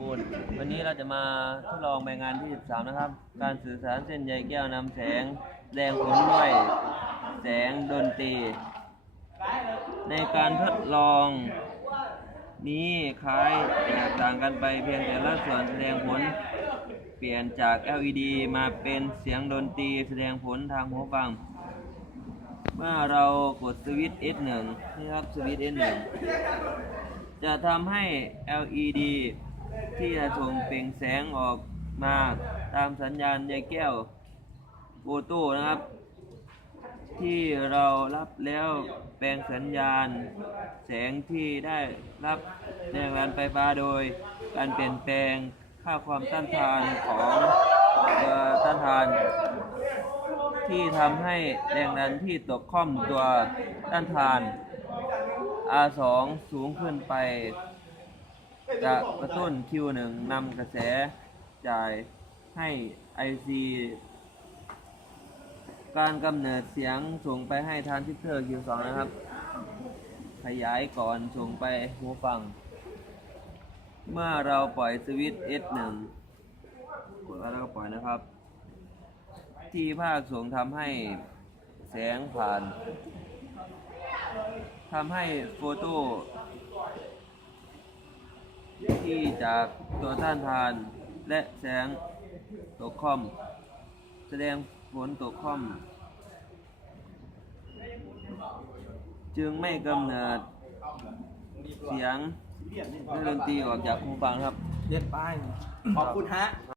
บูรณ์วันนี้เราจะมาทดลองใบงานที่13นะครับการสื่อสารเส้นใยแก้วนำแสงแสดงผลด้วยแสงดนตรีในการทดลองนี้คล้ายแตกต่างกันไปเพียงแต่ละส่วนแสดงผลเปลี่ยนจาก LED มาเป็นเสียงดนตรีแสดงผลทางหูฟังเมื่อเรากดสวิตช์ S1 นี่ครับสวิตช์ S1 จะทำให้ LED ที่จะส่งเปล่งแสงออกมาตามสัญญาณใยแก้วโฟโต้นะครับที่เรารับแล้วแปลงสัญญาณแสงที่ได้รับแรงดันไฟฟ้าโดยการเปลี่ยนแปลงค่าความต้านทานของตัวต้านทานที่ทำให้แรงดันที่ตกค่อมตัวต้านทาน R2 สูงขึ้นไปจะกระตุ้น Q1 นำกระแสจ่ายให้ IC การกำเนิดเสียงส่งไปให้ทรานซิสเตอร์ Q2 นะครับขยายก่อนส่งไปหูฟังเมื่อเราปล่อยสวิตช์ S1 กดแล้วก็ปล่อยนะครับที่ภาคส่งทำให้แสงผ่านทำให้โฟโต้ที่จากตัวต้านทานและแสงตกค่อมแสดงผลตกค่อมจึงไม่กำเนิดเสียงดนตรีออกจากหูฟังครับเรียนไปขอบคุณฮะ